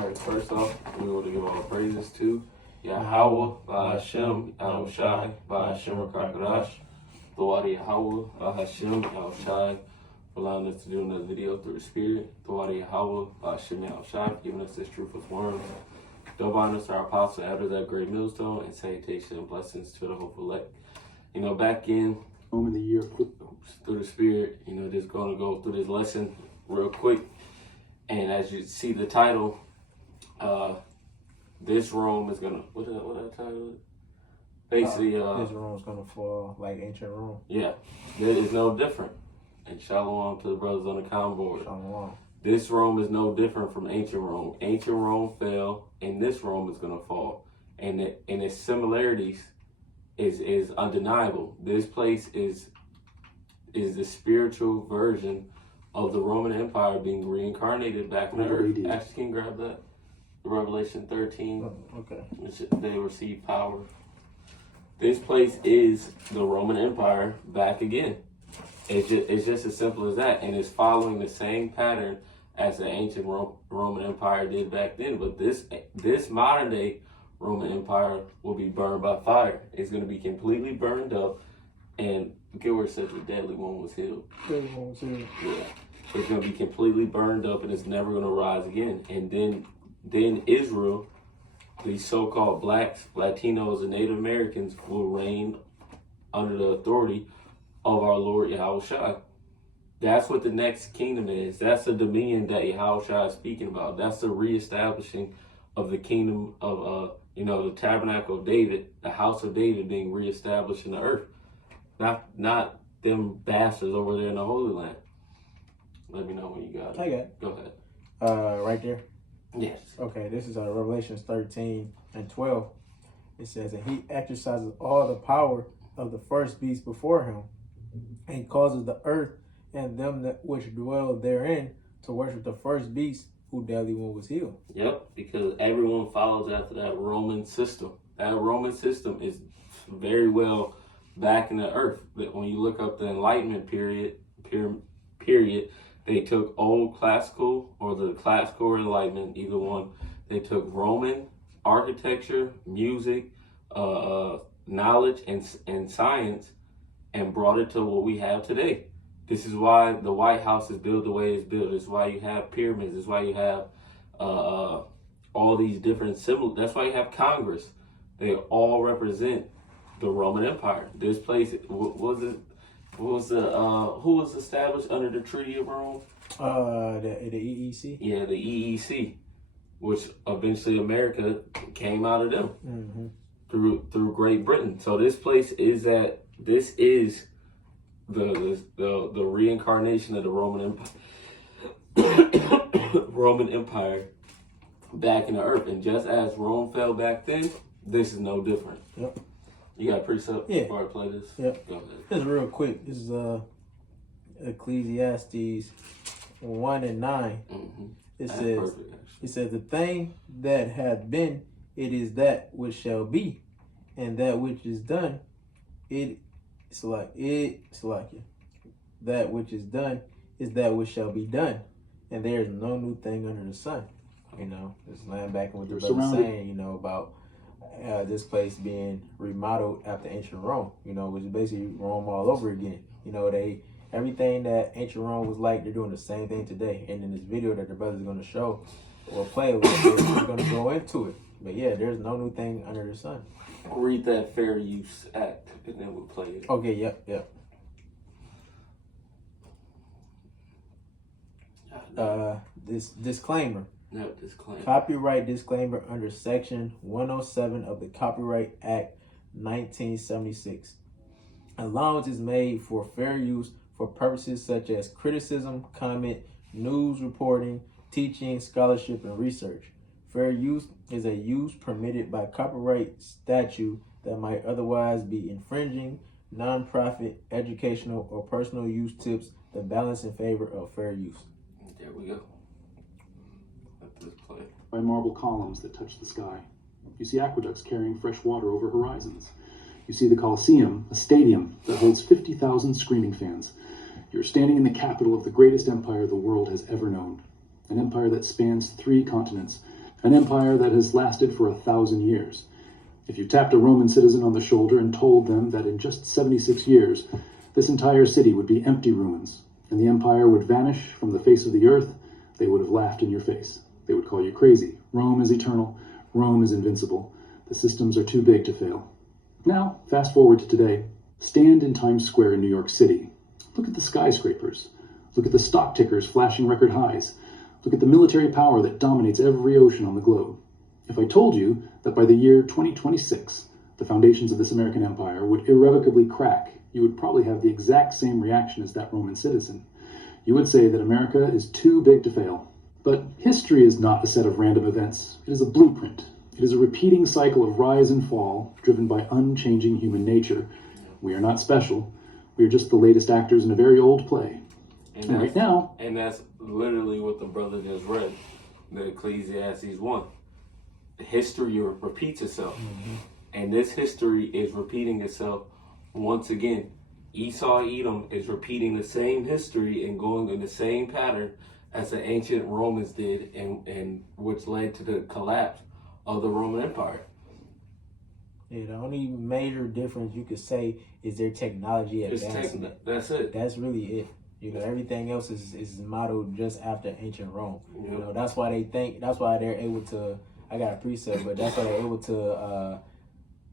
All right, first off, we want to give all praises to Yahweh, Hashem, Yahushai, Hashem Rakakadash, the Wadi Yahweh, Hashem, Yahushai, for allowing us to do another video through the Spirit, the Wadi Yahweh, Hashem, Yahushai, for giving us this truth with worms. Double honors to our apostle, elders at Great Millstone, and salutation and blessings to the hopeful elect. Back in the year through the Spirit, just going to go through this lesson real quick. And as you see the title, this Rome is gonna what that title? Basically, this Rome is gonna fall like ancient Rome. Yeah, it is no different. And shalom to the brothers on the convoy. Shalom. This Rome is no different from ancient Rome. Ancient Rome fell, and this Rome is gonna fall. And its similarities is undeniable. This place is the spiritual version of the Roman Empire being reincarnated back on the earth. Actually, can you grab that? Revelation 13. Okay. They receive power. This place is the Roman Empire back again. It's just as simple as that, and it's following the same pattern as the ancient Roman Empire did back then. But this modern day Roman Empire will be burned by fire. It's going to be completely burned up, and look at where such a deadly one was healed. Deadly one was healed. Yeah. It's going to be completely burned up, and it's never going to rise again. And then Israel, these so-called blacks, Latinos, and Native Americans will reign under the authority of our Lord Yahushua. That's what the next kingdom is. That's the dominion that Yahushua is speaking about. That's the reestablishing of the kingdom of, the tabernacle of David, the house of David being reestablished in the earth. Not them bastards over there in the Holy Land. Let me know when you got it. I got it. Go ahead. Right there? Yes. Okay, this is Revelations 13 and 12. It says, and he exercises all the power of the first beast before him, and causes the earth and them that which dwell therein to worship the first beast, who deadly one was healed. Yep, because everyone follows after that Roman system. That Roman system is very well back in the earth. But when you look up the Enlightenment period, they took old classical or the classical or Enlightenment, either one. They took Roman architecture, music, knowledge, and science, and brought it to what we have today. This is why the White House is built the way it's built. It's why you have pyramids. It's why you have all these different symbols. That's why you have Congress. They all represent the Roman Empire. This place, who was established under the Treaty of Rome? The EEC. Yeah, the EEC, which eventually America came out of them through Great Britain. So this place is the reincarnation of the Roman Empire. Roman Empire back in the earth, and just as Rome fell back then, this is no different. Yep. You got a precept before I play this? Yep. Go ahead. Just real quick. This is Ecclesiastes 1 and 9. It says, the thing that hath been, it is that which shall be, and that which is done, that which is done is that which shall be done, and there is no new thing under the sun. Just laying back with the brother saying, about this place being remodeled after ancient Rome, which is basically Rome all over again. Everything that ancient Rome was like, they're doing the same thing today. And in this video that the brother's going to show or play a little bit, we're going to go into it. But yeah, there's no new thing under the sun. Read that Fair Use Act, and then we'll play it. Okay, yep. This disclaimer. No, disclaimer. Copyright disclaimer under Section 107 of the Copyright Act 1976. Allowance is made for fair use for purposes such as criticism, comment, news reporting, teaching, scholarship, and research. Fair use is a use permitted by copyright statute that might otherwise be infringing non-profit, educational, or personal use tips the balance in favor of fair use. There we go. Let this play. By marble columns that touch the sky. You see aqueducts carrying fresh water over horizons. You see the Colosseum, a stadium that holds 50,000 screaming fans. You're standing in the capital of the greatest empire the world has ever known. An empire that spans 3 continents, an empire that has lasted for 1,000 years. If you tapped a Roman citizen on the shoulder and told them that in just 76 years, this entire city would be empty ruins, and the empire would vanish from the face of the earth, they would have laughed in your face. They would call you crazy. Rome is eternal. Rome is invincible. The systems are too big to fail. Now, fast forward to today. Stand in Times Square in New York City. Look at the skyscrapers. Look at the stock tickers flashing record highs. Look at the military power that dominates every ocean on the globe. If I told you that by the year 2026, the foundations of this American empire would irrevocably crack, you would probably have the exact same reaction as that Roman citizen. You would say that America is too big to fail. But history is not a set of random events. It is a blueprint. It is a repeating cycle of rise and fall, driven by unchanging human nature. We are not special. We are just the latest actors in a very old play. And right now... And that's literally what the brother just read, the Ecclesiastes 1. History repeats itself. Mm-hmm. And this history is repeating itself once again. Esau Edom is repeating the same history and going in the same pattern as the ancient Romans did, and which led to the collapse of the Roman Empire. Yeah, the only major difference you could say is their technology advancement. That's it. That's really it. You know, everything else is modeled just after ancient Rome. Yep. You know, that's why they're able to, I got a precept, but that's why they're able to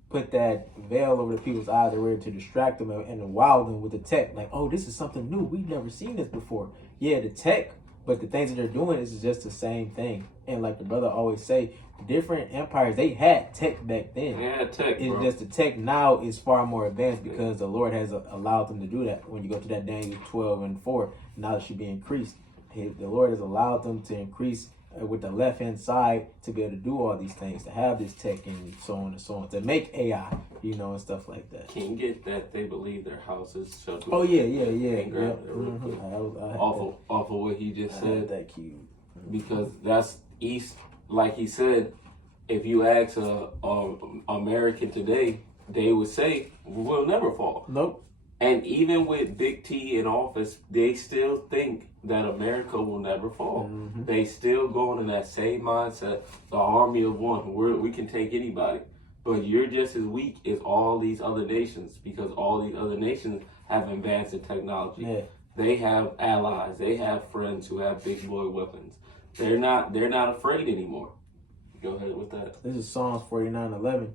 put that veil over the people's eyes. They're ready to distract them and wow them with the tech. Like, oh, this is something new. We've never seen this before. Yeah, the tech, but the things that they're doing is just the same thing. And like the brother always say, different empires, they had tech back then. They had tech, it's bro. just the tech now is far more advanced because the Lord has allowed them to do that. When you go to that Daniel 12:4, now it should be increased. The Lord has allowed them to increase with the left hand side to be able to do all these things, to have this tech and so on and so on, to make AI, you know, and stuff like that. Can you get that they believe their houses shall do? Oh yeah. Off of what he just said. That cute. Because that's East, like he said. If you ask a American today, they would say we'll never fall. Nope. And even with Big T in office, they still think that America will never fall. Mm-hmm. They still going in that same mindset, the army of one, where we can take anybody. But you're just as weak as all these other nations, because all these other nations have advanced in technology. Yeah. They have allies. They have friends who have big boy weapons. They're not afraid anymore. Go ahead with that. This is Psalms 49:11. It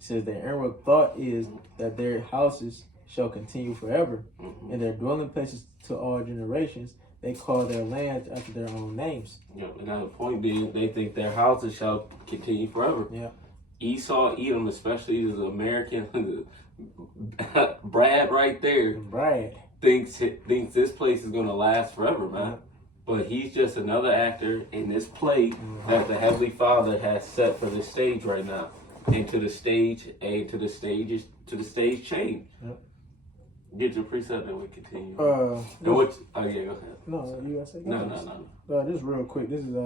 says their inward thought is that their houses shall continue forever, mm-hmm. and their dwelling places to all generations. They call their lands after their own names. Yep, and now the point being, they think their houses shall continue forever. Yeah. Esau Edom, especially as an American, Brad right there. Brad thinks this place is gonna last forever, man. Yeah. But he's just another actor in this play mm-hmm. that the Heavenly Father has set for the stage right now, and to the stage change. Yep. Get your precept and we continue. Yeah, go ahead. No, you gotta say No. Just real quick. This is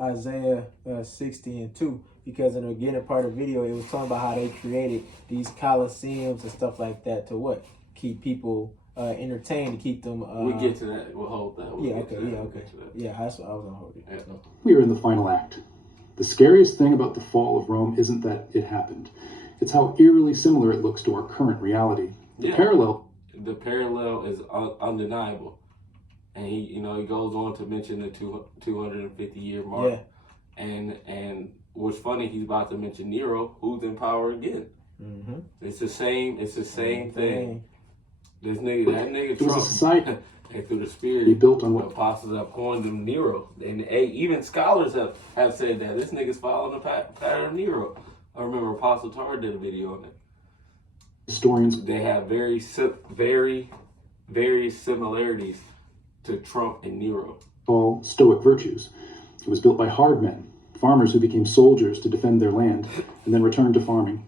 Isaiah 60:2, because in the beginning part of the video, it was talking about how they created these coliseums and stuff like that to what? Keep people entertained, to keep them. We'll get to that. We'll hold that. Okay. Yeah, that's what I was gonna hold it. Yeah. So. We are in the final act. The scariest thing about the fall of Rome isn't that it happened. It's how eerily similar it looks to our current reality. The parallel is undeniable, and he goes on to mention the 250-year mark, and what's funny, he's about to mention Nero, who's in power again. Mm-hmm. It's the same thing. That nigga Trump, was a society and through the Spirit, he built on what the apostles have coined him Nero, and even scholars have said that this nigga's following the pattern of Nero. I remember Apostle Tar did a video on it. Historians, they have very similarities to Trump and Nero. All Stoic virtues. It was built by hard men, farmers who became soldiers to defend their land and then returned to farming.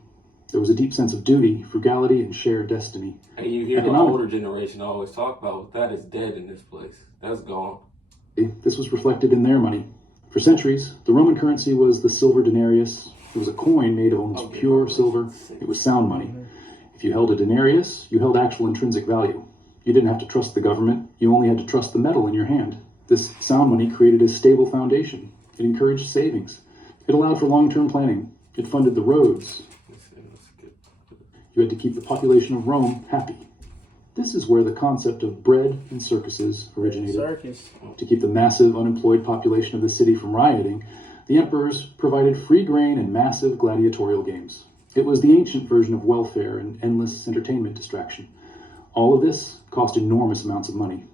There was a deep sense of duty, frugality, and shared destiny. And you hear the older generation always talk about that is dead in this place. That's gone. This was reflected in their money. For centuries, the Roman currency was the silver denarius. It was a coin made of almost pure silver. It was sound money. If you held a denarius, you held actual intrinsic value. You didn't have to trust the government. You only had to trust the metal in your hand. This sound money created a stable foundation. It encouraged savings. It allowed for long-term planning. It funded the roads. Let's get- You had to keep the population of Rome happy. This is where the concept of bread and circuses originated. Circus. To keep the massive unemployed population of the city from rioting, the emperors provided free grain and massive gladiatorial games. It was the ancient version of welfare and endless entertainment distraction. All of this cost enormous amounts of money.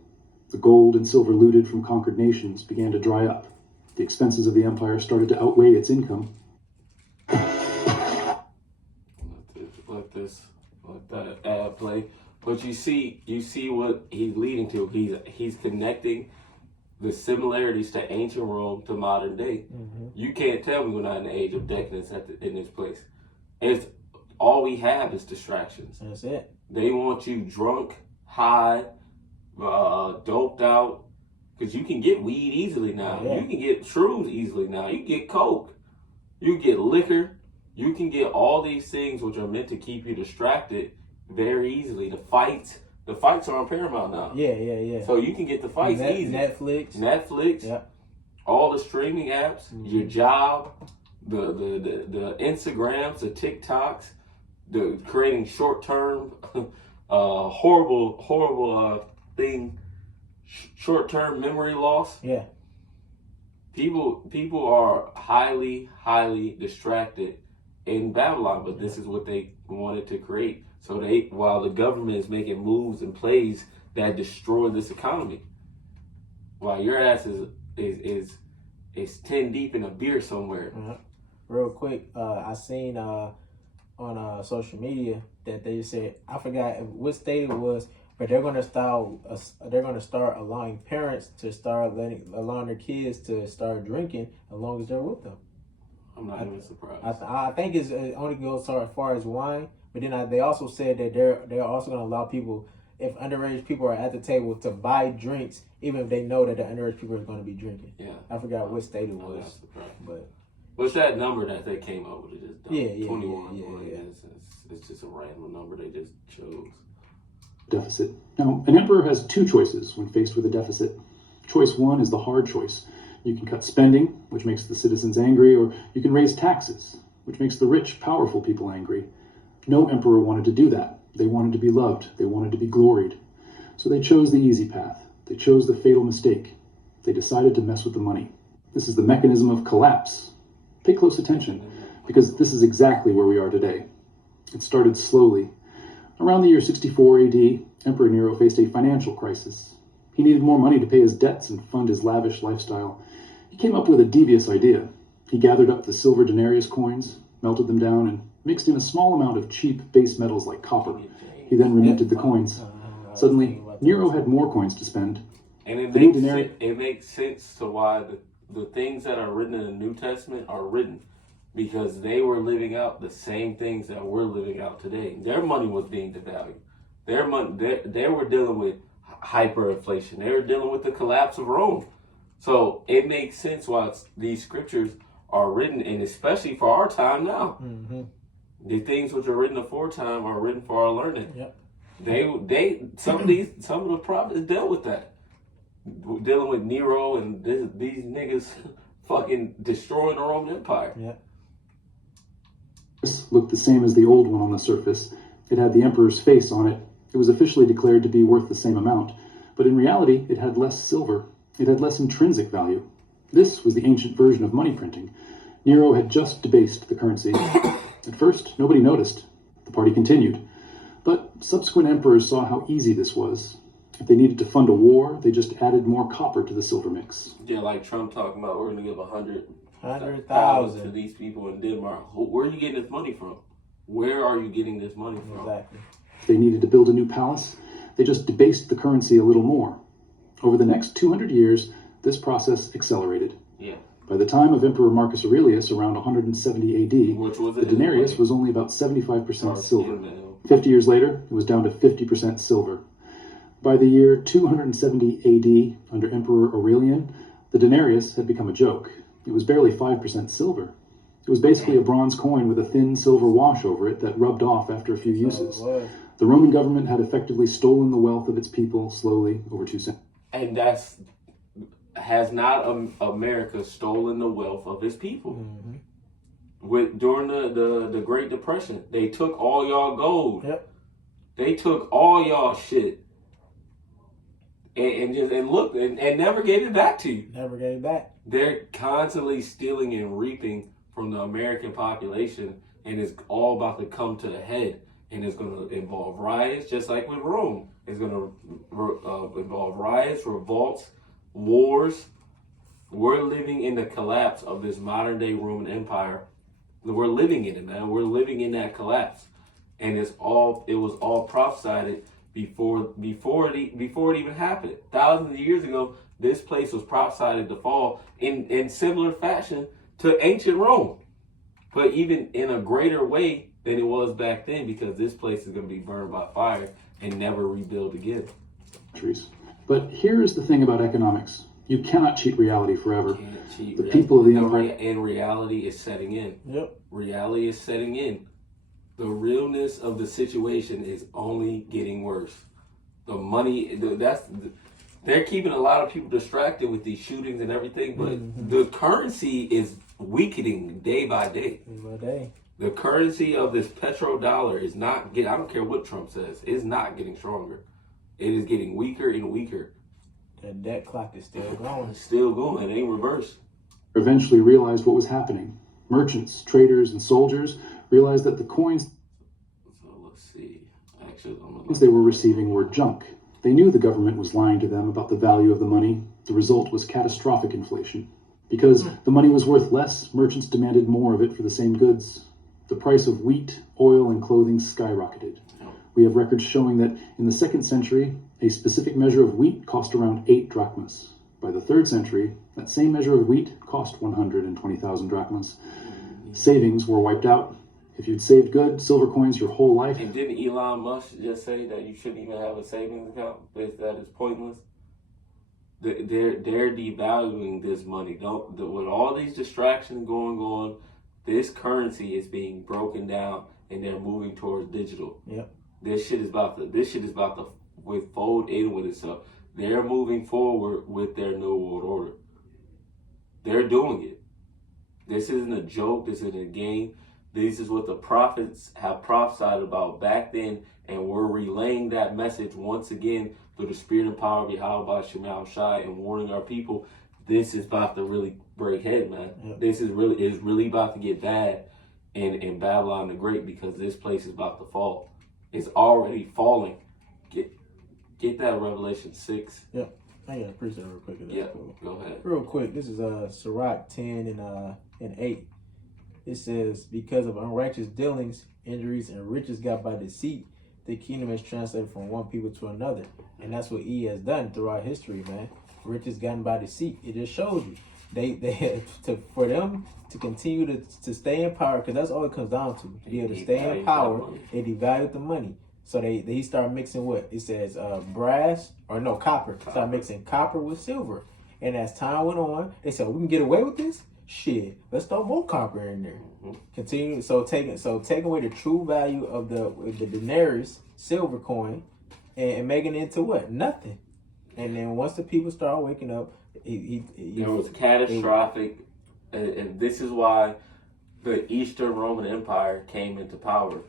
The gold and silver looted from conquered nations began to dry up. The expenses of the empire started to outweigh its income. Let that ad play. But you see what he's leading to. He's connecting the similarities to ancient Rome to modern day. You can't tell me we're not in the age of decadence in this place. It's all we have is distractions. That's it. They want you drunk, high, doped out, because you can get weed easily now. Yeah. You can get shrooms easily now. You can get coke. You can get liquor. You can get all these things which are meant to keep you distracted very easily. The fights are on Paramount now. Yeah. So you can get the fights easy. Netflix. Yep. All the streaming apps, your job, the Instagrams, the TikToks, the creating short-term, horrible thing, short-term memory loss. Yeah. People are highly distracted in Babylon, but this is what they wanted to create. So while the government is making moves and plays that destroy this economy, while your ass is 10 deep in a beer somewhere. Real quick, I seen on social media that they said, I forgot what state it was, but they're gonna start allowing parents to start allowing their kids to start drinking as long as they're with them. I'm not even surprised. I think it only goes so far as wine, but then they also said that they're also gonna allow people, if underage people are at the table, to buy drinks even if they know that the underage people are going to be drinking. Yeah. I forgot what state it I'm was, not surprised. but What's that number that they came up with? It just dumb. Yeah, 21. yeah. It's just a random number they just chose. Deficit. Now, an emperor has two choices when faced with a deficit. Choice one is the hard choice. You can cut spending, which makes the citizens angry, or you can raise taxes, which makes the rich, powerful people angry. No emperor wanted to do that. They wanted to be loved. They wanted to be gloried. So they chose the easy path. They chose the fatal mistake. They decided to mess with the money. This is the mechanism of collapse. Pay close attention, because this is exactly where we are today. It started slowly. Around the year 64 AD, Emperor Nero faced a financial crisis. He needed more money to pay his debts and fund his lavish lifestyle. He came up with a devious idea. He gathered up the silver denarius coins, melted them down, and mixed in a small amount of cheap base metals like copper. He then reminted the coins. Suddenly, Nero had more coins to spend. And it The new makes, denarius. it makes sense to why the things that are written in the New Testament are written, because they were living out the same things that we're living out today. Their money was being devalued. Their money, they were dealing with hyperinflation. They were dealing with the collapse of Rome. So it makes sense why these scriptures are written, and especially for our time now. The things which are written aforetime are written for our learning. Yep. Some of the prophets dealt with that, dealing with Nero and these niggas fucking destroying the Roman Empire. Yeah. This looked the same as the old one on the surface. It had the emperor's face on it. It was officially declared to be worth the same amount, but in reality, it had less silver. It had less intrinsic value. This was the ancient version of money printing. Nero had just debased the currency. At first, nobody noticed. The party continued. But subsequent emperors saw how easy this was. If they needed to fund a war, they just added more copper to the silver mix. Yeah, like Trump talking about, we're going to give 100,000 to 100,000. these people in Denmark. Where are you getting this money from? Where are you getting this money from? Exactly. If they needed to build a new palace, they just debased the currency a little more. Over the next 200 years, this process accelerated. Yeah. By the time of Emperor Marcus Aurelius, around 170 AD, Which was the denarius was only about 75% silver. Yeah, 50 years later, it was down to 50% silver. By the year 270 AD, under Emperor Aurelian, the denarius had become a joke. It was barely 5% silver. It was basically a bronze coin with a thin silver wash over it that rubbed off after a few uses. The Roman government had effectively stolen the wealth of its people slowly over 2 centuries. And that's has not America stolen the wealth of its people? Mm-hmm. During the Great Depression, they took all y'all gold. Yep. They took all y'all shit. And look and never gave it back to you. Never gave it back. They're constantly stealing and reaping from the American population, and it's all about to come to a head. And it's going to involve riots, just like with Rome. It's going to involve riots, revolts, wars. We're living in the collapse of this modern day Roman Empire. We're living in it, man. We're living in that collapse, and it was all prophesied before it even happened. Thousands of years ago, this place was prophesied to fall in similar fashion to ancient Rome, but even in a greater way than it was back then, because this place is going to be burned by fire and never rebuild again. But here's the thing about economics. You cannot cheat reality forever. Can't cheat. The people of the empire... And reality is setting in. Yep. Reality is setting in. The realness of the situation is only getting worse. The money, they're keeping a lot of people distracted with these shootings and everything, but the currency is weakening day by day. Day by day. The currency of this petrodollar is not getting, I don't care what Trump says, it's not getting stronger. It is getting weaker and weaker. The debt clock is still going. It's still going, it ain't reversed. Eventually realized what was happening. Merchants, traders, and soldiers realized that the coins So let's see. Actually, they were receiving were junk. They knew the government was lying to them about the value of the money. The result was catastrophic inflation. Because the money was worth less, merchants demanded more of it for the same goods. The price of wheat, oil, and clothing skyrocketed. We have records showing that in the 2nd century, a specific measure of wheat cost around 8 drachmas. By the 3rd century, that same measure of wheat cost 120,000 drachmas. Savings were wiped out. If you'd saved good silver coins your whole life... And didn't Elon Musk just say that you shouldn't even have a savings account? That is pointless? They're devaluing this money. With all these distractions going on, this currency is being broken down, and they're moving towards digital. Yep. This shit is about to fold in with itself. They're moving forward with their new world order. They're doing it. This isn't a joke. This isn't a game. This is what the prophets have prophesied about back then, and we're relaying that message once again through the spirit and power of Yahweh Shemal Shai and warning our people. This is about to really break head, man. Yep. This is really about to get bad in Babylon the Great, because this place is about to fall. It's already falling. Get that Revelation 6. Yep. I gotta preach that real quick. Yeah, go ahead. Real quick, this is Sirach 10 and 8. It says, because of unrighteous dealings, injuries, and riches got by deceit, the kingdom is translated from one people to another. And that's what E has done throughout history, man. Riches gotten by deceit. It just shows you. They for them to continue to stay in power, because that's all it comes down to. To be able to stay in power, they devalued the money. So they start mixing what? It says copper. Start mixing copper with silver. And as time went on, they said, we can get away with this? Shit, let's throw more copper in there. Continue. So taking away the true value of the denarius, silver coin, and making it into what? Nothing. And then once the people start waking up, It was catastrophic, and this is why the Eastern Roman Empire came into power.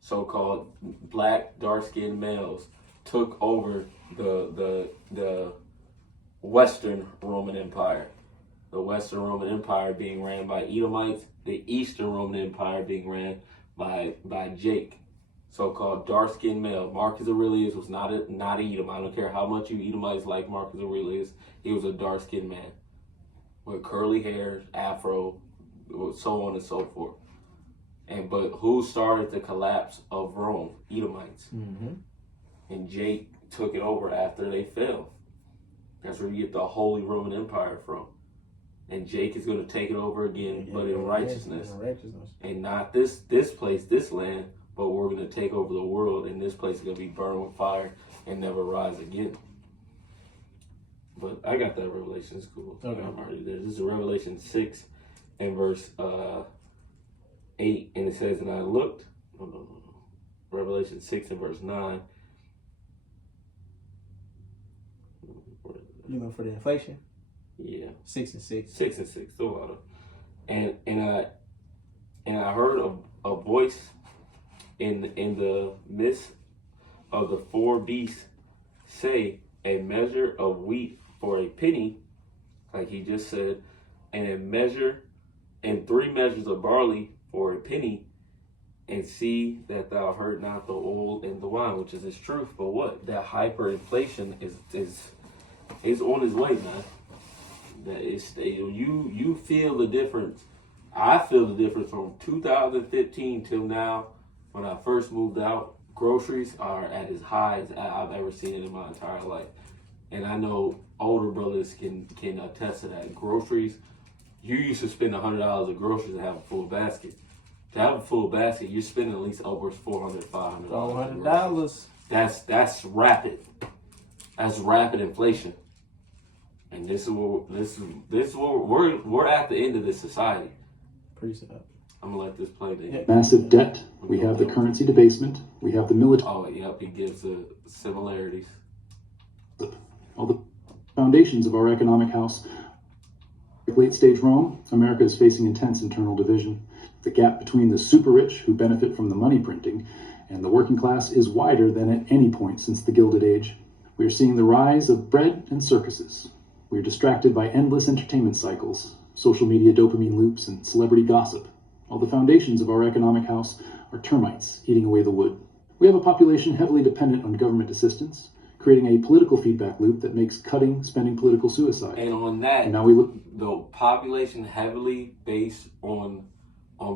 So-called black, dark-skinned males took over the Western Roman Empire. The Western Roman Empire being ran by Edomites, the Eastern Roman Empire being ran by Jake, so-called dark-skinned male. Marcus Aurelius was not an Edom. I don't care how much you Edomites like Marcus Aurelius. He was a dark-skinned man with curly hair, afro, so on and so forth. But who started the collapse of Rome? Edomites. Mm-hmm. And Jake took it over after they fell. That's where you get the Holy Roman Empire from. And Jake is going to take it over again, but in righteousness. And not this place, this land, but we're going to take over the world, and this place is going to be burned with fire and never rise again. But I got that Revelation. It's cool. Okay. I'm already there. This is Revelation 6 and verse 8, and it says, and I looked, Revelation 6 and verse 9. You going for the inflation? Yeah, 6-6. 6-6. Still a lot of. And I heard a voice in the midst of the four beasts say, a measure of wheat for a penny, like he just said, and and 3 measures of barley for a penny, and see that thou hurt not the oil and the wine, which is his truth. But what? That hyperinflation is on his way, man. That is, you feel the difference. I feel the difference from 2015 till now. When I first moved out, groceries are at as high as I've ever seen it in my entire life. And I know older brothers can attest to that. Groceries, you used to spend $100 of groceries to have a full basket. To have a full basket, you're spending at least over $400, $500. $400. That's rapid. That's rapid inflation. And this is what we're at the end of this society. Appreciate that. I'm gonna let this play then. Massive debt. We have the currency debasement. We have the military. Oh, yep, it gives the similarities. All the foundations of our economic house. Like late stage Rome, America is facing intense internal division. The gap between the super rich, who benefit from the money printing, and the working class is wider than at any point since the Gilded Age. We are seeing the rise of bread and circuses. We are distracted by endless entertainment cycles, social media dopamine loops, and celebrity gossip. All the foundations of our economic house are termites eating away the wood. We have a population heavily dependent on government assistance, creating a political feedback loop that makes cutting spending political suicide. And on that, And now we look. the population heavily based on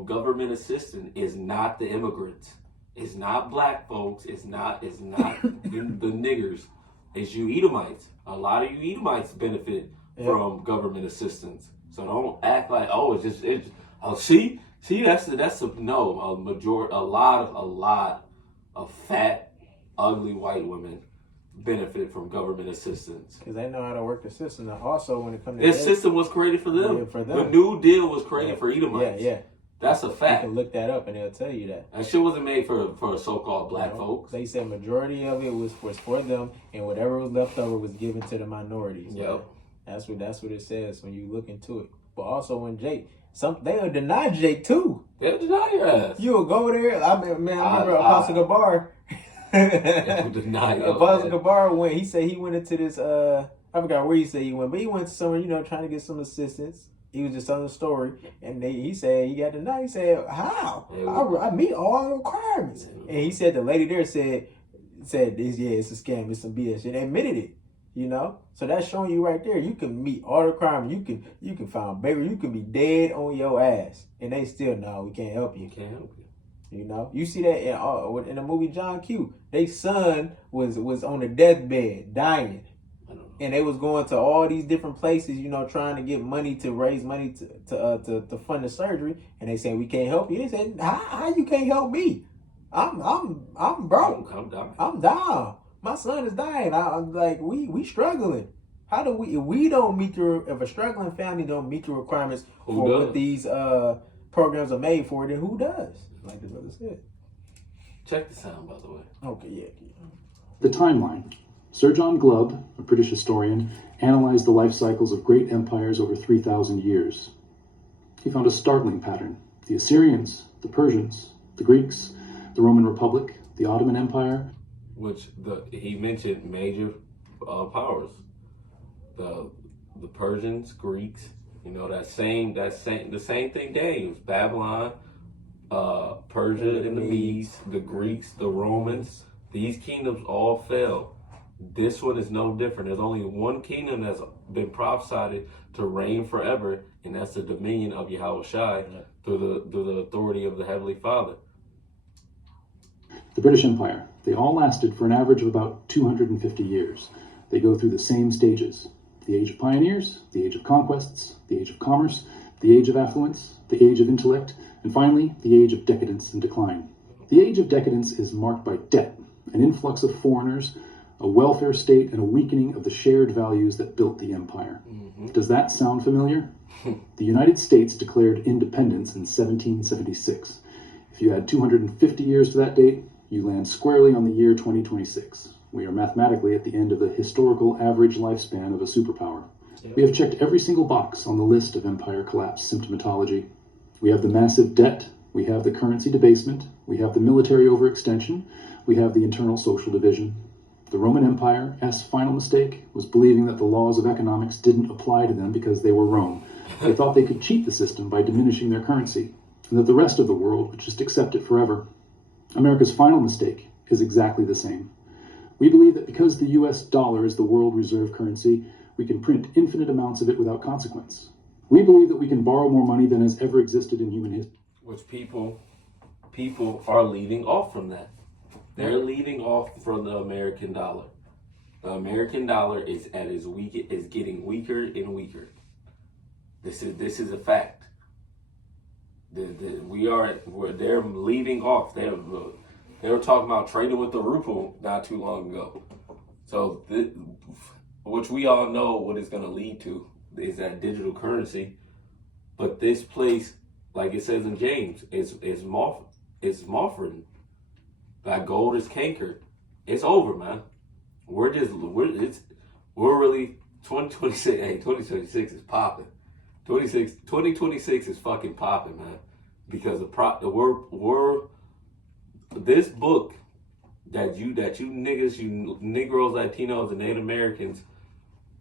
government assistance is not the immigrants. It's not black folks. It's not the niggers. It's you Edomites. A lot of you Edomites benefit from government assistance. So don't act like, oh, see that's a lot of fat, ugly white women benefit from government assistance. Because they know how to work the system. And also, when it comes to This system was created for them. Yeah, for them. The New Deal was created for Edomites. Yeah. That's a You fact. can look that up and they'll tell you that. That shit wasn't made for so-called black folks. They said majority of it was for them, and whatever was left over was given to the minorities. Yep. That's what it says when you look into it. But also when Jake, they'll deny Jake too. They'll deny your ass. You'll go there. I remember Apostle Gabar. Deny your Apostle ass. Gabar went. He said he went into this. I forgot where he said he went, but he went to somewhere, trying to get some assistance. He was just telling the story, and he said he got denied. He said, "How? I meet all the requirements." And he said the lady there said this, it's a scam, it's some BS, and admitted it. So that's showing you right there. You can meet all the requirements. You can find baby. You can be dead on your ass, and they still we can't help you. Can't help you. You see that in the movie John Q. Their son was on the deathbed, dying. And they was going to all these different places, trying to get money to raise money to fund the surgery. And they said, we can't help you. They said, how you can't help me? I'm broke. I'm down. My son is dying. I'm like, we struggling. How do if we don't meet if a struggling family don't meet the requirements for what these programs are made for, then who does? Like the brother said. Check the sound, by the way. Okay, yeah. The timeline. Sir John Glubb, a British historian, analyzed the life cycles of great empires over 3,000 years. He found a startling pattern. The Assyrians, the Persians, the Greeks, the Roman Republic, the Ottoman Empire. Which he mentioned major powers. The Persians, Greeks, the same thing there. It was Babylon, Persia and the Medes, the Greeks, the Romans. These kingdoms all fell. This one is no different. There's only one kingdom that's been prophesied to reign forever, and that's the dominion of Yahushua through the authority of the Heavenly Father. The British Empire. They all lasted for an average of about 250 years. They go through the same stages. The age of pioneers, the age of conquests, the age of commerce, the age of affluence, the age of intellect, and finally, the age of decadence and decline. The age of decadence is marked by debt, an influx of foreigners, a welfare state, and a weakening of the shared values that built the empire. Mm-hmm. Does that sound familiar? The United States declared independence in 1776. If you add 250 years to that date, you land squarely on the year 2026. We are mathematically at the end of the historical average lifespan of a superpower. We have checked every single box on the list of empire collapse symptomatology. We have the massive debt, we have the currency debasement, we have the military overextension, we have the internal social division. The Roman Empire's final mistake was believing that the laws of economics didn't apply to them because they were Rome. They thought they could cheat the system by diminishing their currency, and that the rest of the world would just accept it forever. America's final mistake is exactly the same. We believe that because the US dollar is the world reserve currency, we can print infinite amounts of it without consequence. We believe that we can borrow more money than has ever existed in human history. Which people are leaving off from that. They're leaving off from the American dollar. The American dollar is at its weak, is getting weaker and weaker. This is a fact. They're leaving off. They were talking about trading with the ruble not too long ago. So, which we all know what it's going to lead to is that digital currency. But this place, like it says in James, is moth-ridden. That gold is cankered. It's over, man. We're really 2026. Hey, 2026 is popping. 2026 is fucking popping, man. Because this book that you niggas, you Negroes, Latinos, and Native Americans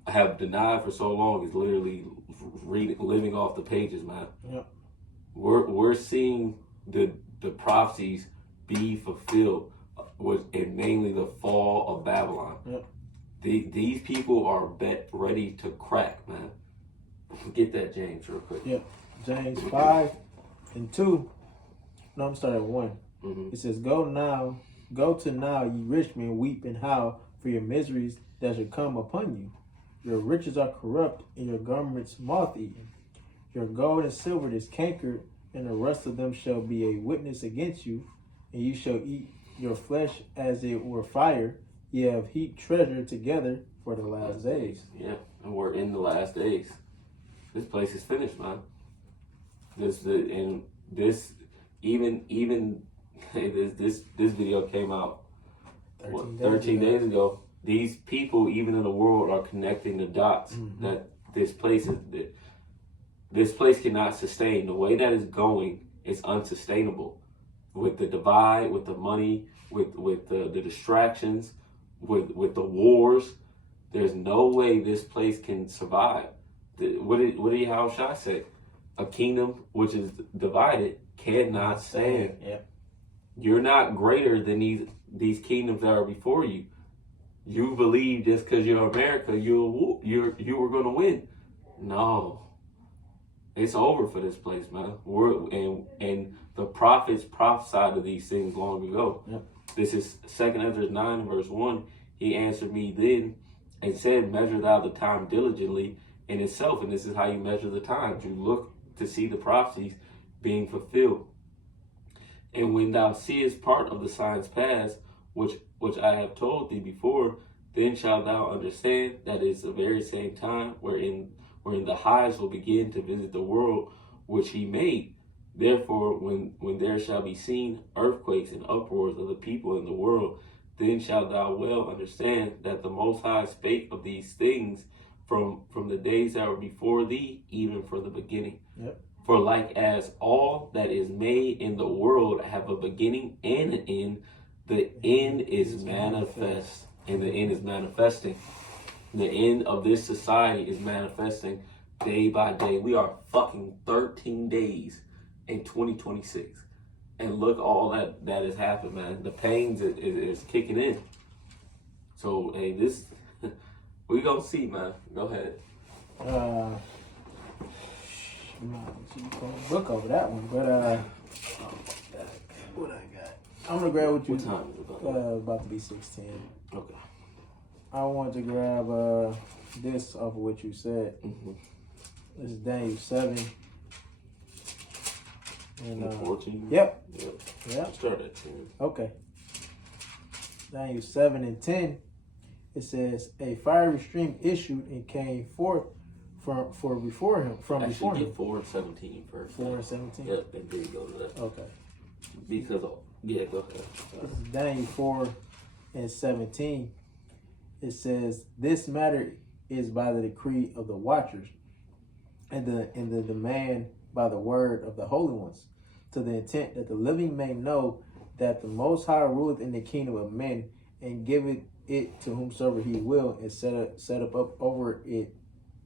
have denied for so long is literally living off the pages, man. Yep. We're seeing the prophecies be fulfilled, and mainly the fall of Babylon. Yep. These people are ready to crack, man. Get that, James, real quick. Yep. James 5:2. No, I'm starting at 1. Mm-hmm. It says, Go to now, ye rich men, weep and howl for your miseries that shall come upon you. Your riches are corrupt, and your garments moth-eaten. Your gold and silver is cankered, and the rest of them shall be a witness against you, and you shall eat your flesh as it were fire. Ye have heaped treasure together for the last days. Yeah, and we're in the last days. This place is finished, man. This video came out 13 days ago. These people, even in the world, are connecting the dots that this place cannot sustain. The way that it's going is unsustainable. With the divide, with the money, with the distractions, with the wars, there's no way this place can survive. What did Yahushua say? A kingdom which is divided cannot stand. Yep. You're not greater than these kingdoms that are before you. You believe just because you're America, you were going to win. No, it's over for this place, man. And the prophets prophesied of these things long ago. Yep. This is 2 Ezra 9 verse 1. He answered me then and said, "Measure thou the time diligently in itself." And this is how you measure the times. You look to see the prophecies being fulfilled. And when thou seest part of the signs pass, which I have told thee before, then shalt thou understand that it is the very same time wherein the highest will begin to visit the world which he made. Therefore, when there shall be seen earthquakes and uproars of the people in the world, then shalt thou well understand that the Most High spake of these things from the days that were before thee, even from the beginning. Yep. For like as all that is made in the world have a beginning and an end, the end is manifest, and the end is manifesting. The end of this society is manifesting day by day. We are fucking 13 days in 2026. And look, all that has happened, man. The pains is kicking in. So, hey, this, we gonna see, man. Go ahead. Look over that one, but what I got? I'm gonna grab what you. What time is it? About to be 6:10. Okay. I want to grab this off of what you said. Mm-hmm. This is Daniel 7. And 14? Yep. Yep. Start at 10. Okay. Daniel 7 and 10. It says, a fiery stream issued and came forth before him. Actually, get 4 and 17 first. 4 and 17? Yep, and then go to that. Okay. Because, yeah, go ahead. This is Daniel 4 and 17. It says, this matter is by the decree of the watchers, and the demand by the word of the holy ones, to the intent that the living may know that the Most High ruleth in the kingdom of men, and giveth it to whomsoever he will, and set up over it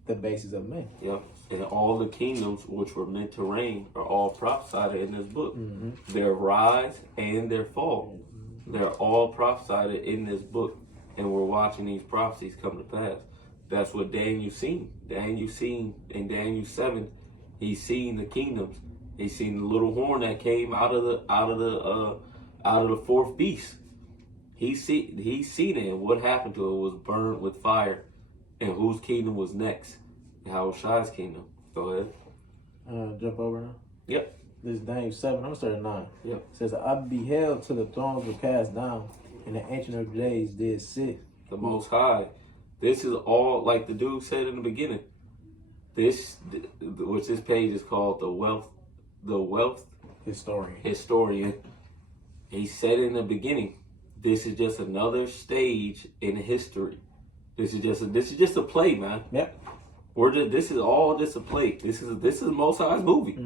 the basis of men. Yep. And all the kingdoms which were meant to reign are all prophesied in this book. Their rise and their fall. They're all prophesied in this book. And we're watching these prophecies come to pass. That's what Daniel seen. Daniel seen in Daniel 7, he's seen the kingdoms. He's seen the little horn that came out of the fourth beast. He's seen it, and what happened to it was burned with fire. And whose kingdom was next? Yahushua's kingdom. Go ahead. Jump over now. Yep. This is Daniel 7. I'm going to start at 9. Yep. It says, I beheld till the thrones were cast down, and the Ancient of Days did sit. The Most High. This is all, like the dude said in the beginning. Which this page is called the wealth historian. He said in the beginning, this is just another stage in history. This is just a play, man. Yep. This is all just a play. This is Most High's movie.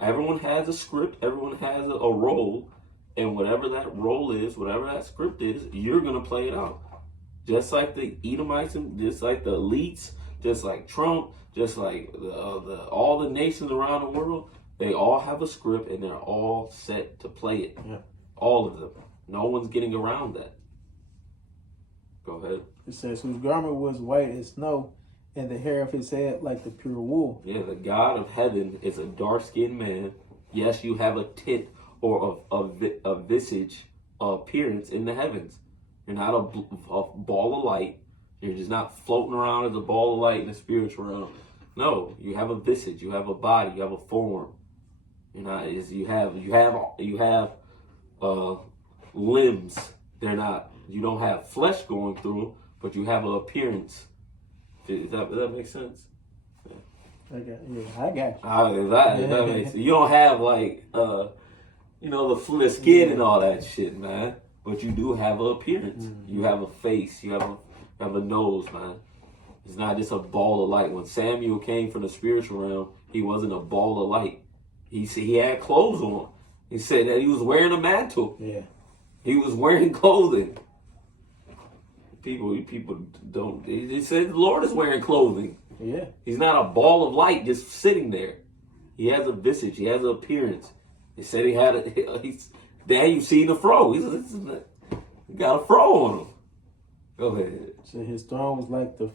Everyone has a script. Everyone has a role, and whatever that role is, whatever that script is, you're gonna play it out. Just like the Edomites, just like the elites, just like Trump, just like all the nations around the world, they all have a script and they're all set to play it. Yeah. All of them. No one's getting around that. Go ahead. It says, whose garment was white as snow, and the hair of his head like the pure wool. Yeah, the God of heaven is a dark-skinned man. Yes, you have a tint or a visage appearance in the heavens. You're not a ball of light. You're just not floating around as a ball of light in the spiritual realm. No, you have a visage. You have a body. You have a form. You're not. You have limbs. They're not. You don't have flesh going through, but you have an appearance. Does that make sense? I got you. That makes sense. You don't have like the skin and all that shit, man. But you do have an appearance. You have a face. You have a nose, man. It's not just a ball of light. When Samuel came from the spiritual realm, he wasn't a ball of light. He had clothes on. He said that he was wearing a mantle. Yeah. He was wearing clothing. People don't. They said the Lord is wearing clothing. Yeah. He's not a ball of light just sitting there. He has a visage. He has an appearance. They said he had Dad, you seen the fro. He got a fro on him. Go ahead. So his throne was like the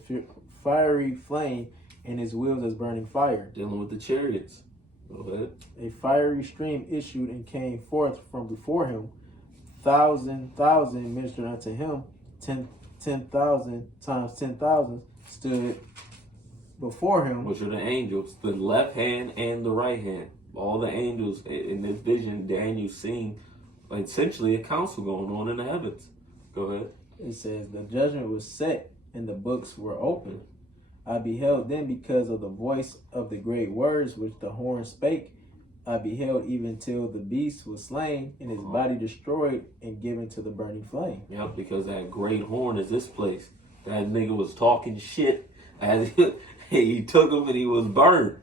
fiery flame, and his wheels as burning fire. Dealing with the chariots. Go ahead. A fiery stream issued and came forth from before him. 1,000 ministered unto him. 10,000 times 10,000 stood before him. Which are the angels, the left hand and the right hand. All the angels in this vision, Daniel seen essentially a council going on in the heavens. Go ahead. It says, the judgment was set and the books were opened. I beheld then because of the voice of the great words which the horn spake. I beheld even till the beast was slain and his body destroyed and given to the burning flame. Yep, because that great horn is this place. That nigga was talking shit as he took him and he was burned.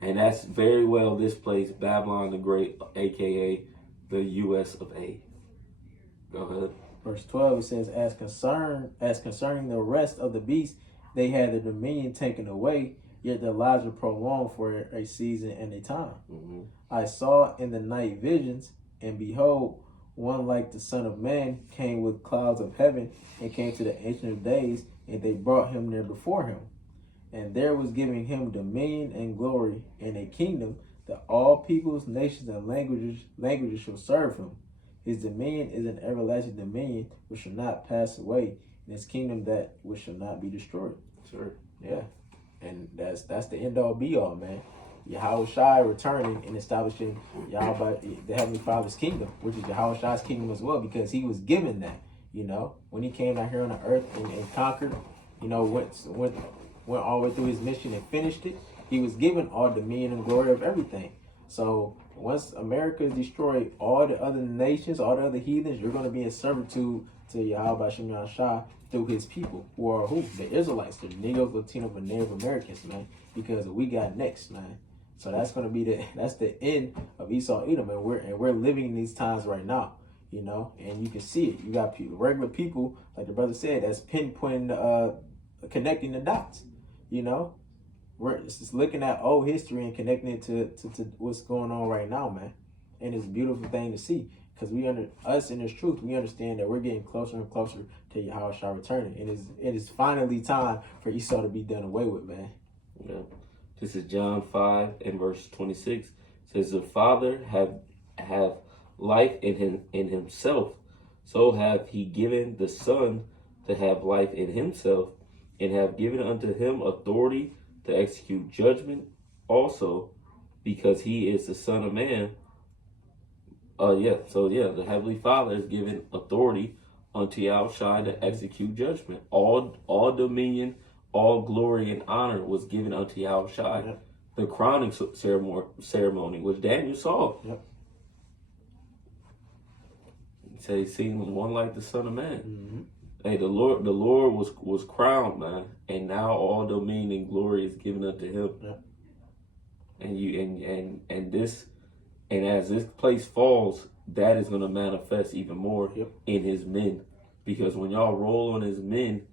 And that's very well this place, Babylon the Great, a.k.a. the U.S. of A. Go ahead. Verse 12, it says, as concerning the rest of the beasts, they had their dominion taken away, yet their lives were prolonged for a season and a time. I saw in the night visions, and behold, one like the Son of Man came with clouds of heaven, and came to the Ancient of Days, and they brought him near before him. And there was giving him dominion and glory and a kingdom, that all peoples, nations, and languages shall serve him. His dominion is an everlasting dominion which shall not pass away, and his kingdom that which shall not be destroyed. Sure. Yeah. And that's the end all be all, man. Yahushua returning and establishing Yahweh, the Heavenly Father's kingdom, which is Yahushua's kingdom as well, because he was given that, when he came down here on the earth and conquered, went all the way through his mission and finished it. He was given all dominion and glory of everything. So once America is destroyed, all the other nations, all the other heathens, you're going to be in servitude to Yahweh Shem Shah through his people, who are who? The Israelites, the Negroes, Latinos, and Native Americans, man. Because we got next, man. So that's gonna be the end of Esau Edom, and we're living in these times right now, you know, and you can see it. You got people, regular people, like the brother said, that's pinpointing, connecting the dots, you know. We're just looking at old history and connecting it to what's going on right now, man. And it's a beautiful thing to see, because us in this truth, we understand that we're getting closer and closer to Yahweh Shah returning. It is finally time for Esau to be done away with, man. Yeah. This is John 5 and verse 26. It says, the Father have life in himself, so have he given the Son to have life in himself, and have given unto him authority to execute judgment also, because he is the Son of Man. The Heavenly Father is given authority unto Yahushua to execute judgment. All dominion, all glory and honor was given unto Yahushua. Yep. The crowning ceremony, which Daniel saw. Yep. He said he seen one like the Son of Man. Mm-hmm. Hey, the Lord was crowned, man, and now all dominion and glory is given unto him. Yep. And as this place falls, that is going to manifest even more Yep. in his men, because when y'all roll on his men,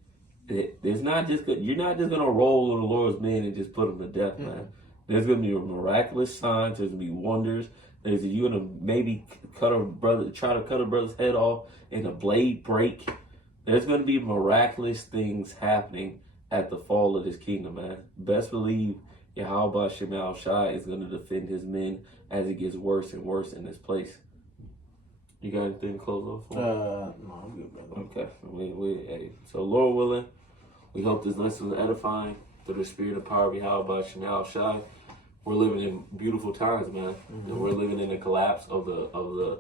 there's not just you're not just going to roll on the Lord's men and just put them to death, man. There's going to be miraculous signs. There's going to be wonders. You're going to maybe try to cut a brother's head off and a blade break. There's going to be miraculous things happening at the fall of this kingdom, man. Best believe Yahweh Shema Shai is going to defend his men as it gets worse and worse in this place. You got anything to close off for? No, I'm good, brother. Okay. So Lord willing, we hope this lesson was edifying through the spirit and power of Yahweh Shema Shai. We're living in beautiful times, man. Mm-hmm. And we're living in the collapse of the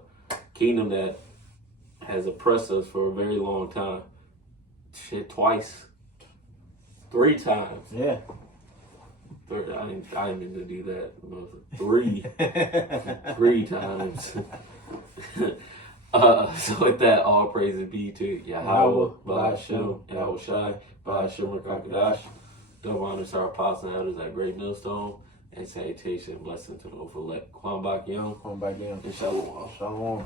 kingdom that has oppressed us for a very long time. Shit, twice. 3 times. Yeah. I didn't mean to do that. 3 times. So with that, all praises be to Yahweh, Ba'ashem, Yahweh Shai, Ba'ashem Rakakadash. Double honors to our apostles and elders at Great Millstone, and salutation and blessing to the overlap. Kwam Bak Young, Come back in. and Shalom. Shalom.